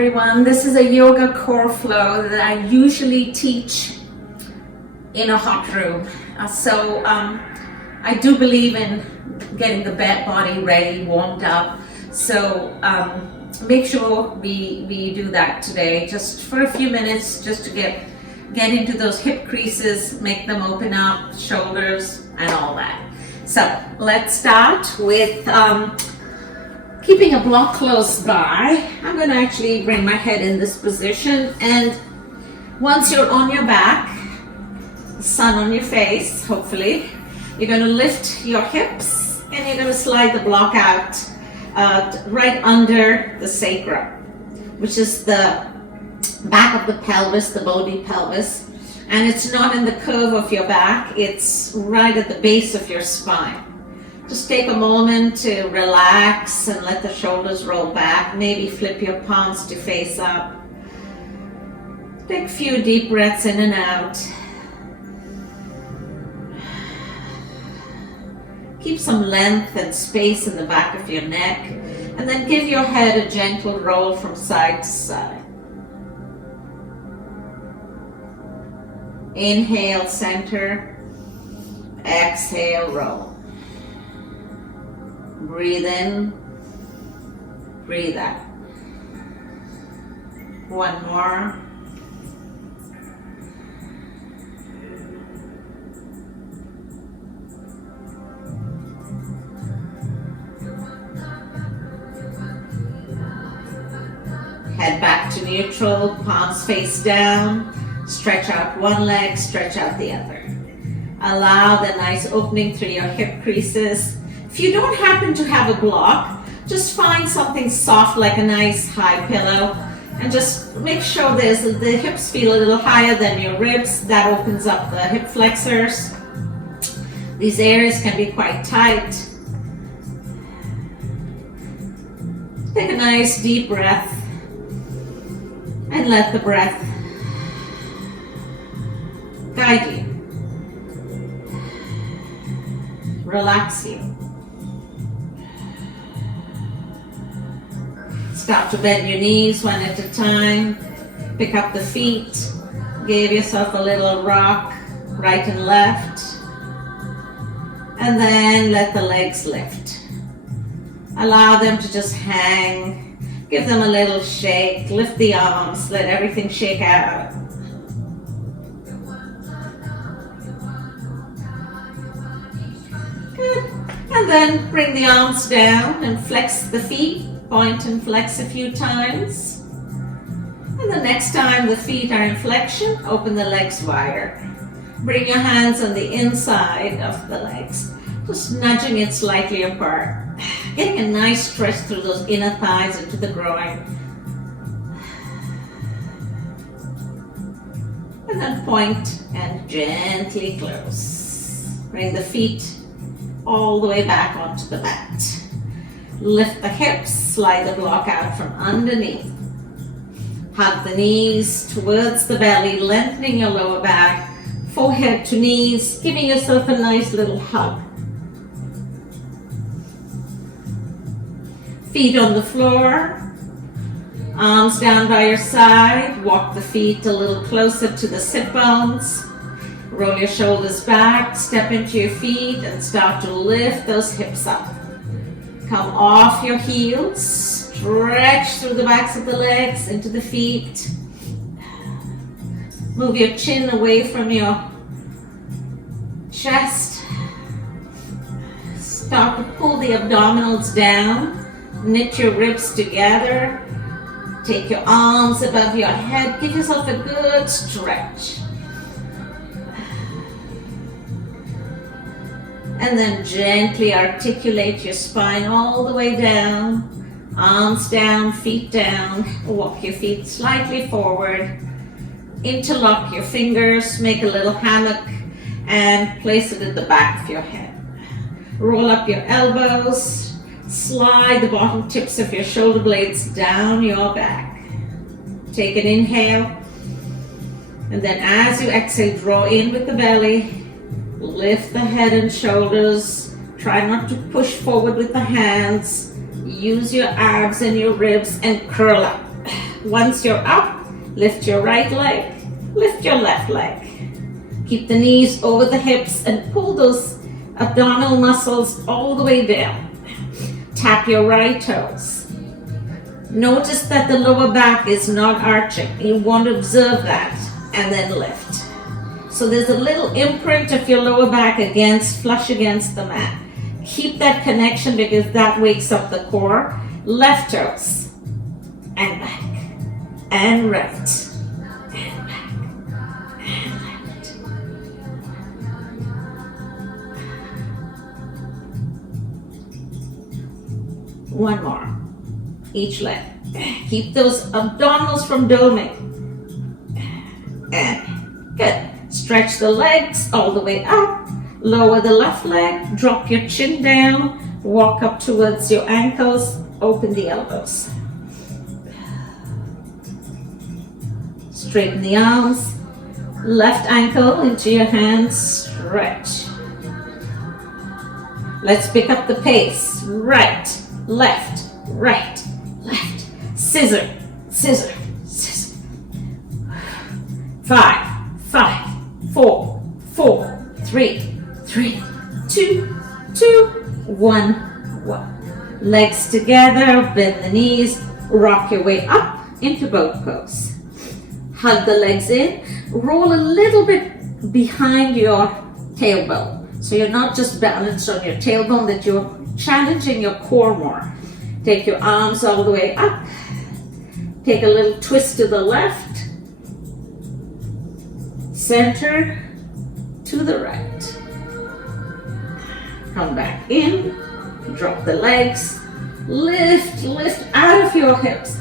everyone. This is a yoga core flow that I usually teach in a hot room. I do believe in getting the body ready, warmed up. So make sure we do that today, just for a few minutes, just to get into those hip creases, make them open up, shoulders and all that. So let's start with keeping a block close by. I'm going to actually bring my head in this position, and once you're on your back, the sun on your face, hopefully, you're going to lift your hips and you're going to slide the block out right under the sacrum, which is the back of the pelvis, the body pelvis, and it's not in the curve of your back, it's right at the base of your spine. Just take a moment to relax and let the shoulders roll back. Maybe flip your palms to face up. Take a few deep breaths in and out. Keep some length and space in the back of your neck, and then give your head a gentle roll from side to side. Inhale, center. Exhale, roll. Breathe in, breathe out. One more. Head back to neutral, palms face down. Stretch out one leg, stretch out the other. Allow the nice opening through your hip creases. If you don't happen to have a block, just find something soft like a nice high pillow, and just make sure the hips feel a little higher than your ribs. That opens up the hip flexors. These areas can be quite tight. Take a nice deep breath and let the breath guide you, relax you. Start to bend your knees one at a time. Pick up the feet. Give yourself a little rock, right and left. And then let the legs lift. Allow them to just hang. Give them a little shake. Lift the arms. Let everything shake out. Good. And then bring the arms down and flex the feet. Point and flex a few times. And the next time the feet are in flexion, open the legs wider. Bring your hands on the inside of the legs, just nudging it slightly apart. Getting a nice stretch through those inner thighs into the groin. And then point and gently close. Bring the feet all the way back onto the mat. Lift the hips, slide the block out from underneath. Hug the knees towards the belly, lengthening your lower back, forehead to knees, giving yourself a nice little hug. Feet on the floor, arms down by your side, walk the feet a little closer to the sit bones. Roll your shoulders back, step into your feet and start to lift those hips up. Come off your heels, stretch through the backs of the legs into the feet. Move your chin away from your chest. Start to pull the abdominals down. Knit your ribs together. Take your arms above your head. Give yourself a good stretch. And then gently articulate your spine all the way down. Arms down, feet down. Walk your feet slightly forward. Interlock your fingers. Make a little hammock and place it at the back of your head. Roll up your elbows. Slide the bottom tips of your shoulder blades down your back. Take an inhale. And then as you exhale, draw in with the belly. Lift the head and shoulders. Try not to push forward with the hands. Use your abs and your ribs and curl up. Once you're up, lift your right leg, lift your left leg. Keep the knees over the hips and pull those abdominal muscles all the way down. Tap your right toes. Notice that the lower back is not arching. You want to observe that and then lift. So there's a little imprint of your lower back flush against the mat. Keep that connection because that wakes up the core. Left toes and back and right and back and left. One more. Each leg. Keep those abdominals from doming. And good. Stretch the legs all the way up. Lower the left leg. Drop your chin down. Walk up towards your ankles. Open the elbows. Straighten the arms. Left ankle into your hands. Stretch. Let's pick up the pace. Right, left, right, left. Scissor, scissor, scissor. 5, 5, 4, 4, 3, 3, 2, 2, 1, 1. Legs together, bend the knees, rock your way up into boat pose. Hug the legs in, roll a little bit behind your tailbone. So you're not just balanced on your tailbone, that you're challenging your core more. Take your arms all the way up. Take a little twist to the left. Center to the right. Come back in. Drop the legs. Lift, lift out of your hips.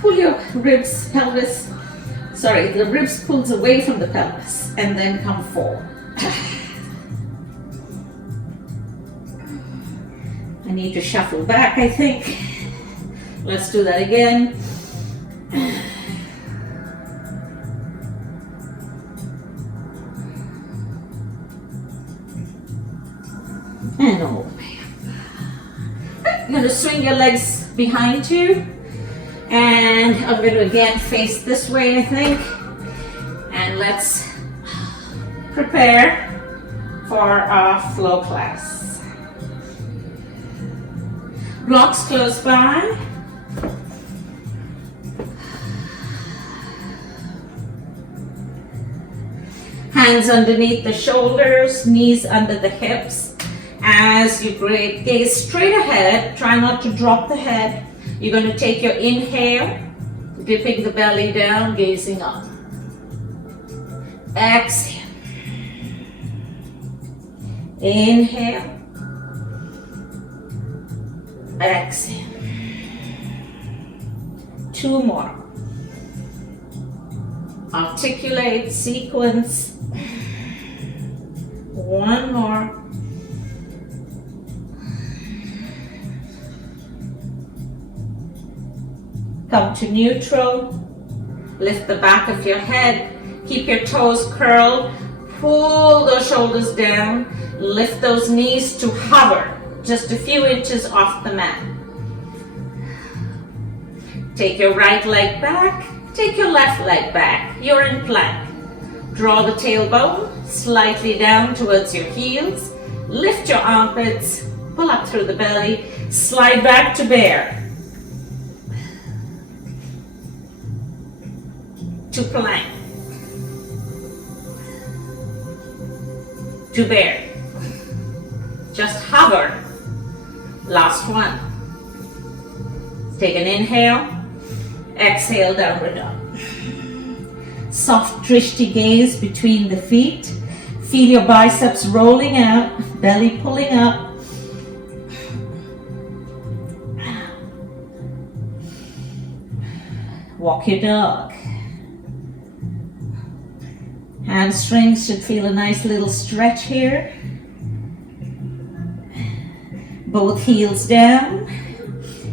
Pull your ribs, pelvis. Sorry, the ribs pulls away from the pelvis and then come forward. I need to shuffle back, I think. Let's do that again. And all the way up. You're going to swing your legs behind you. And I'm going to again face this way, I think. And let's prepare for our flow class. Blocks close by. Hands underneath the shoulders, knees under the hips. As you gaze straight ahead, try not to drop the head. You're going to take your inhale, dipping the belly down, gazing up. Exhale. Inhale. Exhale. 2 more. Articulate, sequence. 1 more. Come to neutral. Lift the back of your head. Keep your toes curled. Pull those shoulders down. Lift those knees to hover just a few inches off the mat. Take your right leg back. Take your left leg back. You're in plank. Draw the tailbone slightly down towards your heels. Lift your armpits. Pull up through the belly. Slide back to bear. To plank. To bear. Just hover. Last one. Take an inhale. Exhale, downward dog. Soft drishti gaze between the feet. Feel your biceps rolling out, belly pulling up. Walk your dog. Hamstrings should feel a nice little stretch here. Both heels down.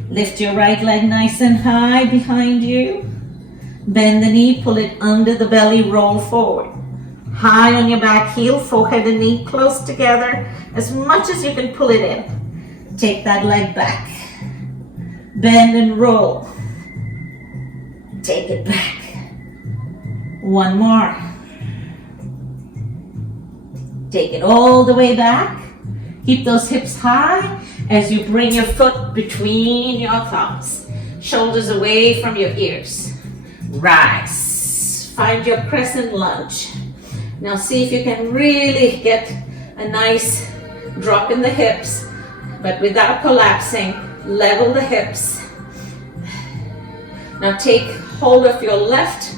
Lift your right leg nice and high behind you. Bend the knee, pull it under the belly, roll forward. High on your back heel, forehead and knee close together. As much as you can pull it in. Take that leg back. Bend and roll. Take it back. One more. Take it all the way back. Keep those hips high as you bring your foot between your thumbs. Shoulders away from your ears. Rise. Find your crescent lunge. Now see if you can really get a nice drop in the hips, but without collapsing. Level the hips. Now take hold of your left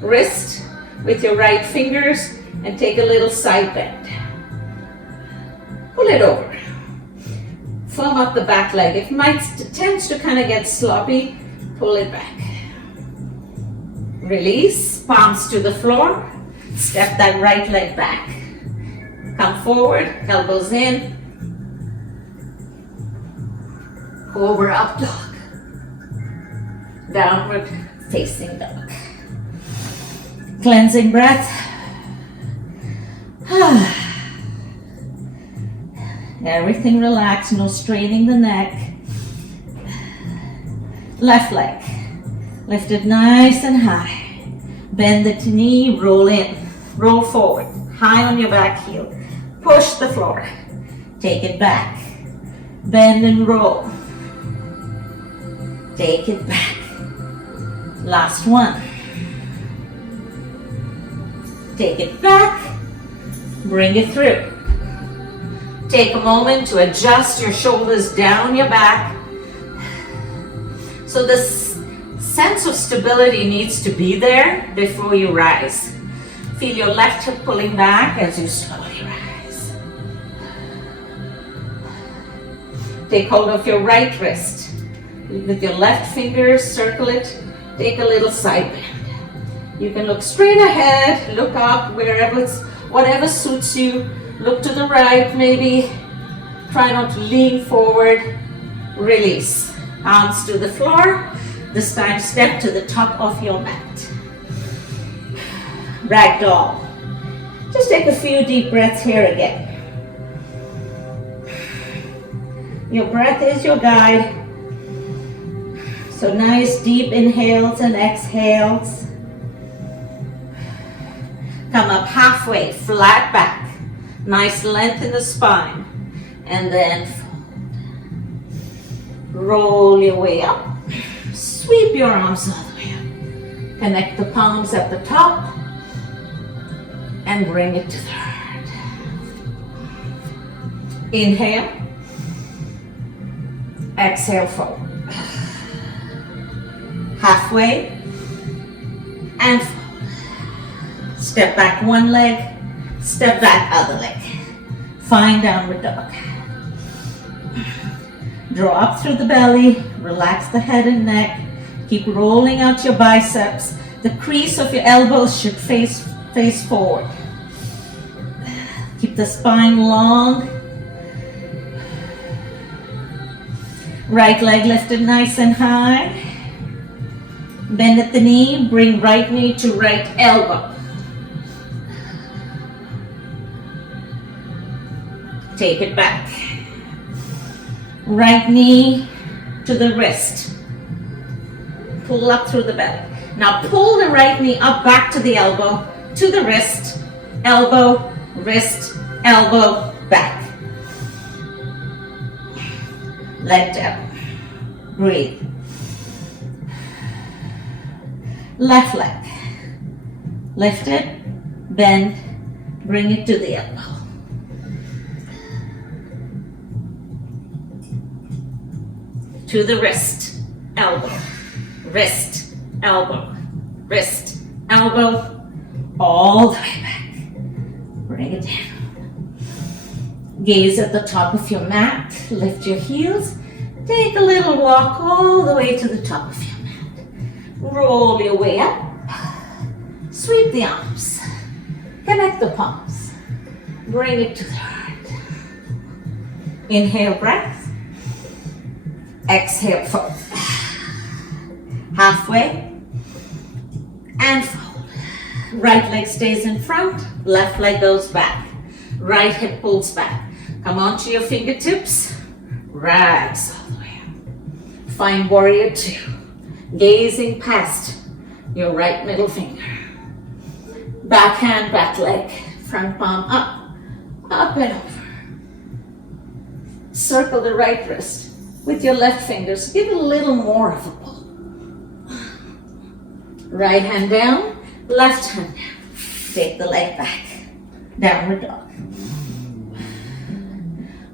wrist with your right fingers and take a little side bend. Pull it over. Firm up the back leg. It tends to kind of get sloppy. Pull it back. Release, palms to the floor. Step that right leg back. Come forward, elbows in. Cobra up dog. Downward facing dog. Cleansing breath. Everything relaxed, no straining the neck. Left leg. Lift it nice and high. Bend the knee, roll in. Roll forward. High on your back heel. Push the floor. Take it back. Bend and roll. Take it back. Last one. Take it back. Bring it through. Take a moment to adjust your shoulders down your back. So this sense of stability needs to be there before you rise. Feel your left hip pulling back as you slowly rise. Take hold of your right wrist. With your left fingers, circle it. Take a little side bend. You can look straight ahead, look up, whatever suits you. Look to the right, maybe. Try not to lean forward. Release. Arms to the floor. This time step to the top of your mat. Ragdoll. Just take a few deep breaths here again. Your breath is your guide. So nice deep inhales and exhales. Come up halfway, flat back. Nice length in the spine. And then roll your way up. Sweep your arms all the way up. Connect the palms at the top. And bring it to the heart. Inhale. Exhale forward. Halfway. And forward. Step back one leg. Step back other leg. Find downward dog. Draw up through the belly. Relax the head and neck. Keep rolling out your biceps. The crease of your elbows should face forward. Keep the spine long. Right leg lifted nice and high. Bend at the knee. Bring right knee to right elbow. Take it back. Right knee to the wrist. Pull up through the belly. Now pull the right knee up back to the elbow, to the wrist, elbow, wrist, elbow, back. Let down. Breathe. Left leg. Lift it, bend, bring it to the elbow. To the wrist, elbow, wrist, elbow, wrist, elbow, all the way back. Bring it down. Gaze at the top of your mat, lift your heels, take a little walk all the way to the top of your mat. Roll your way up, sweep the arms, connect the palms, bring it to the heart. Inhale, breath. Exhale, fold. Halfway and fold. Right leg stays in front, left leg goes back. Right hip pulls back. Come onto your fingertips. Rise all the way up. Find warrior two. Gazing past your right middle finger. Back hand, back leg, front palm up, up and over. Circle the right wrist with your left fingers. Give it a little more of a pull. Right hand down, left hand down. Take the leg back. Downward dog.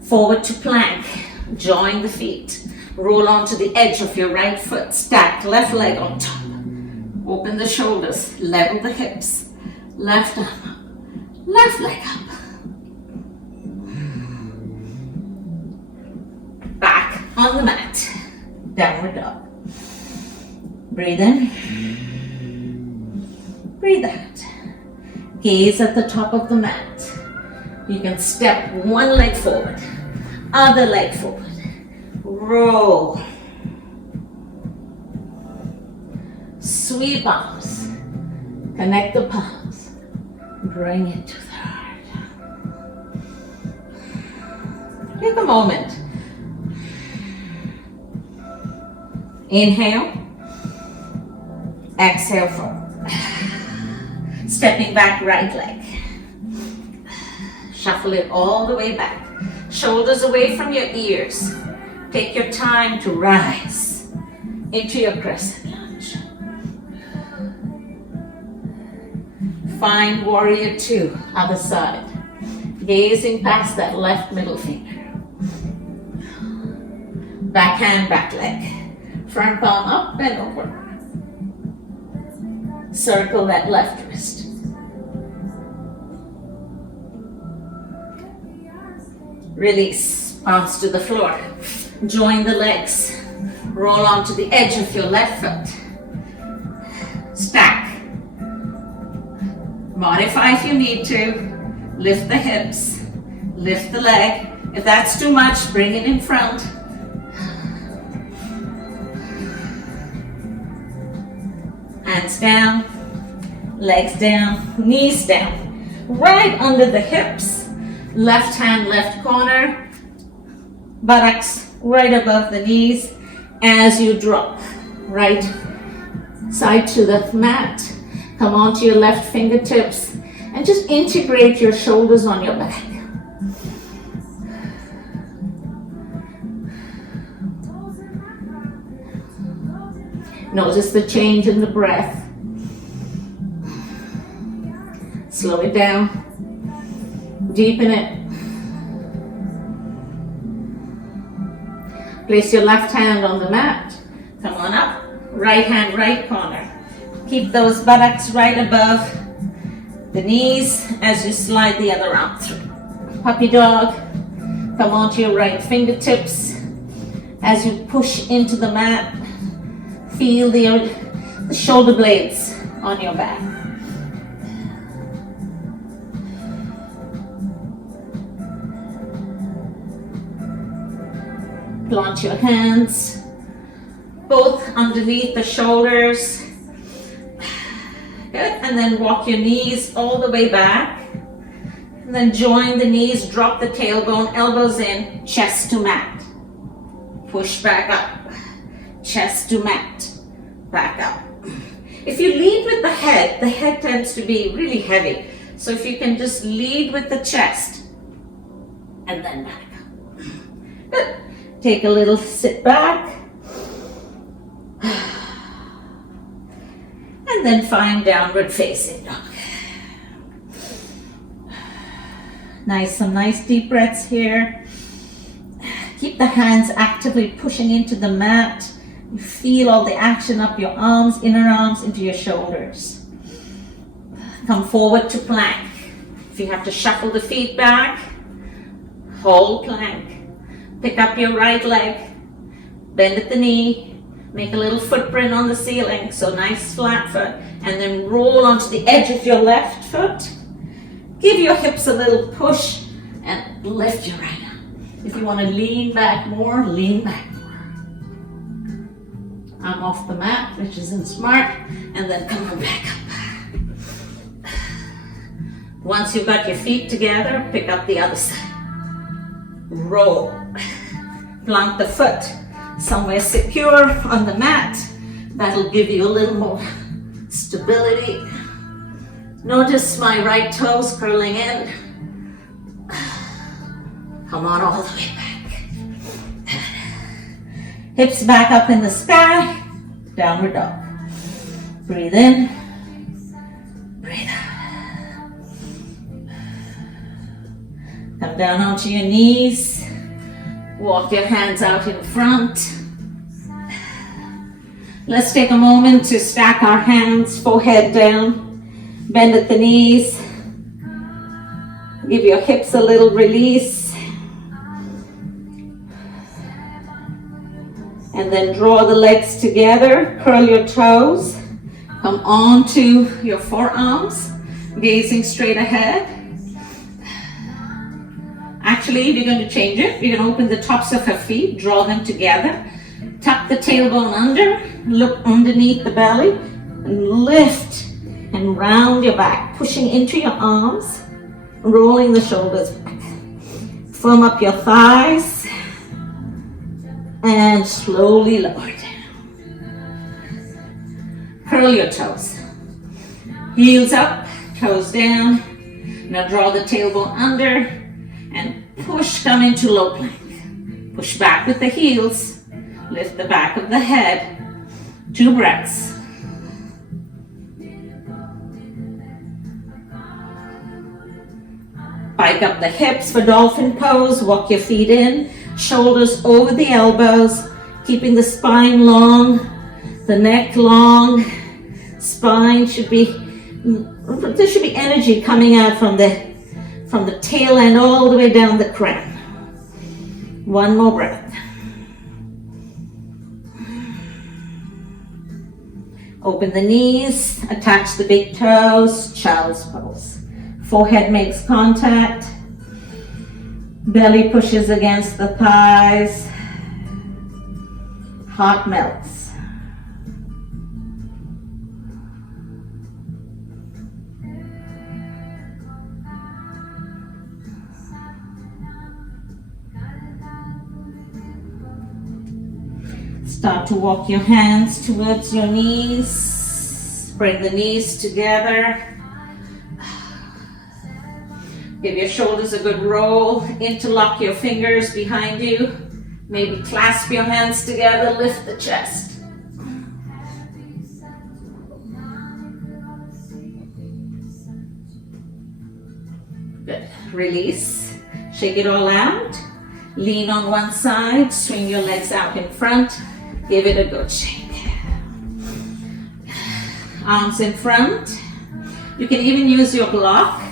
Forward to plank. Join the feet. Roll onto the edge of your right foot. Stack left leg on top. Open the shoulders. Level the hips. Left arm up. Left leg up. Back on the mat. Downward dog. Breathe in. Breathe out. Gaze at the top of the mat. You can step one leg forward, other leg forward. Roll. Sweep arms. Connect the palms. Bring it to the heart. Take a moment. Inhale. Exhale forward. Stepping back, right leg. Shuffle it all the way back. Shoulders away from your ears. Take your time to rise into your crescent lunge. Find warrior two, other side. Gazing past that left middle finger. Back hand, back leg. Front palm up and over. Circle that left wrist. Release, palms to the floor. Join the legs. Roll onto the edge of your left foot. Stack. Modify if you need to. Lift the hips. Lift the leg. If that's too much, bring it in front. Hands down, legs down, knees down. Right under the hips. Left hand, left corner. Buttocks right above the knees as you drop. Right side to the mat. Come onto your left fingertips and just integrate your shoulders on your back. Notice the change in the breath. Slow it down. Deepen it. Place your left hand on the mat. Come on up. Right hand, right corner. Keep those buttocks right above the knees as you slide the other arm through. Puppy dog. Come onto your right fingertips as you push into the mat. Feel the shoulder blades on your back. Plant your hands both underneath the shoulders. Good. And then walk your knees all the way back. And then join the knees, drop the tailbone, elbows in, chest to mat. Push back up. Chest to mat. Back up. If you lead with the head tends to be really heavy. So if you can just lead with the chest and then back up. Good. Take a little sit back. And then find downward facing dog. Some nice deep breaths here. Keep the hands actively pushing into the mat. You feel all the action up your arms, inner arms into your shoulders. Come forward to plank. If you have to shuffle the feet back, hold plank. Pick up your right leg, bend at the knee, make a little footprint on the ceiling, so nice flat foot, and then roll onto the edge of your left foot. Give your hips a little push and lift your right arm. If you want to lean back more, lean back more. I'm off the mat, which isn't smart, and then come back up. Once you've got your feet together, pick up the other side. Roll. Plant the foot somewhere secure on the mat. That'll give you a little more stability. Notice my right toes curling in. Come on all the way back. Hips back up in the sky. Downward dog. Breathe in. Breathe out. Come down onto your knees. Walk your hands out in front. Let's take a moment to stack our hands, forehead down. Bend at the knees. Give your hips a little release. And then draw the legs together. Curl your toes. Come onto your forearms, gazing straight ahead. Actually, we're going to change it. We're going to open the tops of your feet, draw them together. Tuck the tailbone under, look underneath the belly, and lift and round your back, pushing into your arms, rolling the shoulders back. Firm up your thighs, and slowly lower down. Curl your toes. Heels up, toes down. Now draw the tailbone under and push, come into low plank. Push back with the heels. Lift the back of the head. 2 breaths. Pike up the hips for dolphin pose. Walk your feet in. Shoulders over the elbows. Keeping the spine long. The neck long. Spine should be, there should be energy coming out from the tail end all the way down the crown. 1 more breath. Open the knees, attach the big toes, child's pose. Forehead makes contact. Belly pushes against the thighs. Heart melts. Start to walk your hands towards your knees. Bring the knees together. Give your shoulders a good roll. Interlock your fingers behind you. Maybe clasp your hands together. Lift the chest. Good. Release. Shake it all out. Lean on one side. Swing your legs out in front. Give it a good shake. Arms in front. You can even use your block.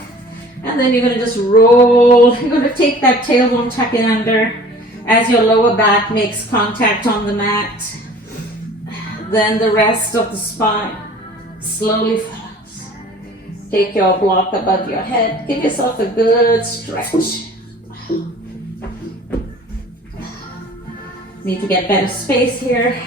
And then you're going to just roll. You're going to take that tailbone, tuck it under as your lower back makes contact on the mat. Then the rest of the spine slowly follows. Take your block above your head. Give yourself a good stretch. Need to get better space here.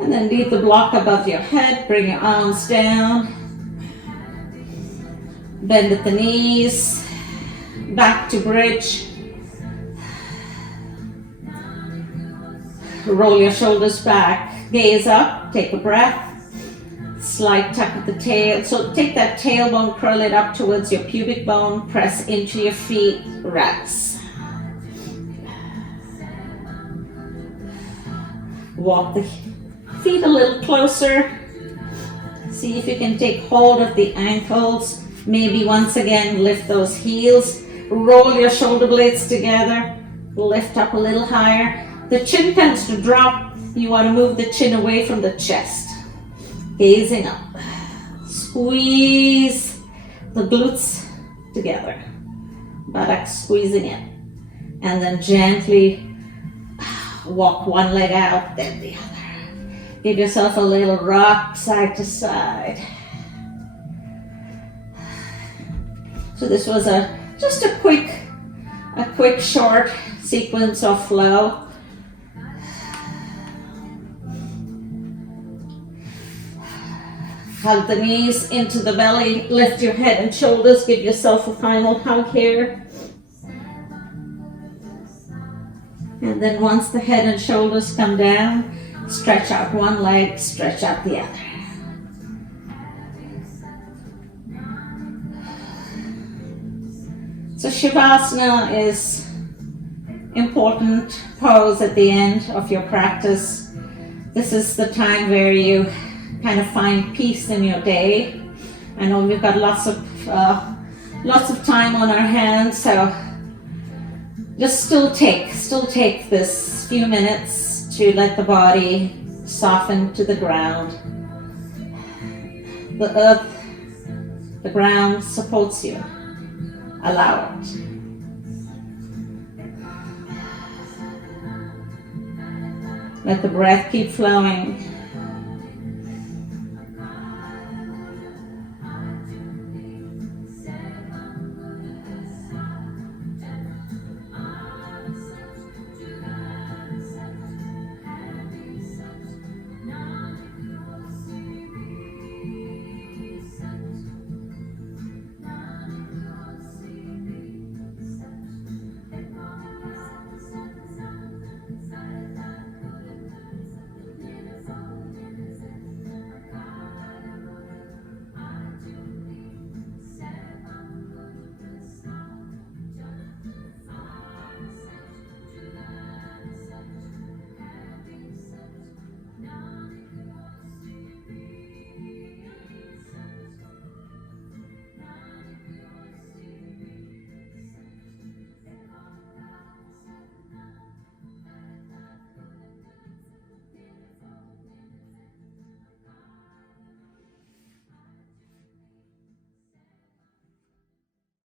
And then leave the block above your head. Bring your arms down. Bend at the knees. Back to bridge. Roll your shoulders back. Gaze up. Take a breath. Slight tuck at the tail. So take that tailbone, curl it up towards your pubic bone. Press into your feet. Relax. Walk the feet a little closer. See if you can take hold of the ankles. Maybe once again lift those heels. Roll your shoulder blades together. Lift up a little higher. The chin tends to drop. You want to move the chin away from the chest. Gazing up. Squeeze the glutes together. Buttocks squeezing in. And then gently walk one leg out, then the other. Give yourself a little rock side to side. So this was just a quick short sequence of flow. Hug the knees into the belly, lift your head and shoulders, give yourself a final hug here. And then once the head and shoulders come down, stretch out one leg, stretch out the other. So Shavasana is important pose at the end of your practice. This is the time where you kind of find peace in your day. I know we've got lots of time on our hands, so just still take this few minutes to let the body soften to the ground. The earth, the ground supports you. Allow it. Let the breath keep flowing.